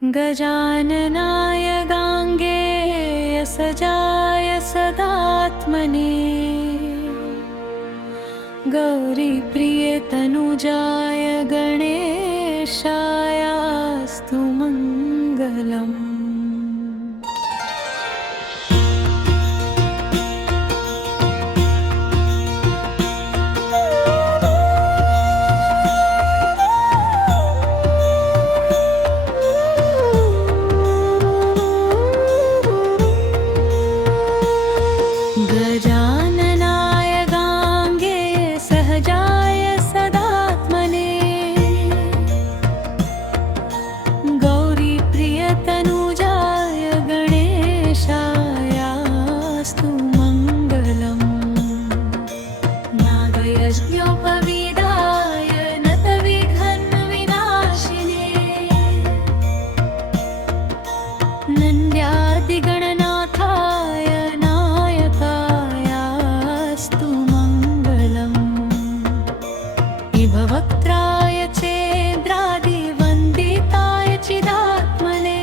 गजाननाय गाङ्गेय सजाय सदात्मने गौरीप्रियतनुजाय गणेशायास्तु मङ्गलम्। गजाननाय गाङ्गेय सहजाय सदात्मने गौरीप्रियतनुजाय गणेशायास्तु मङ्गलम्। नागयज्ञोपवीदाय नतविघ्नविनाशिने नन्द्यादिगणनाथाय भवक्त्राय चेन्द्रादिवन्दिताय चिदात्मने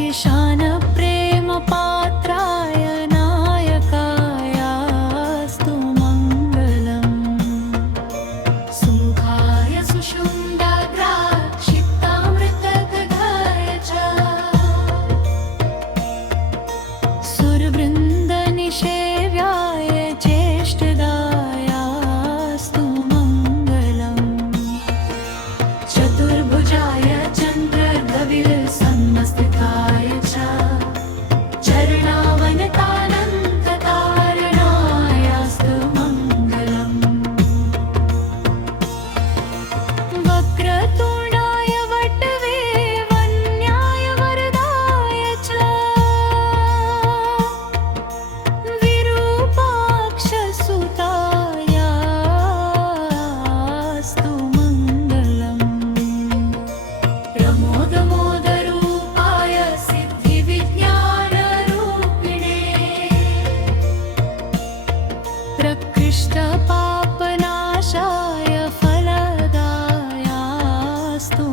ईशानप्रेमपात्राय नायकायास्तु मङ्गलम्। सुमुखाय सुषुम्नाग्राक्षिप्तामृतदधाय च सुरवृन्दनिषेव्याय चतुर्भुजाय चन्द्रगविलसन्मस्तिकाय च चरणावनतानन्तकारणायास्तु मङ्गलम्। वक्रतुण्डाय वटवे वन्याय वरदाय च विरूपाक्षसुतायास्तु प्रमोदमोदरूपाय सिद्धिविज्ञानरूपिणे प्रकृष्टपापनाशाय फलदायास्तु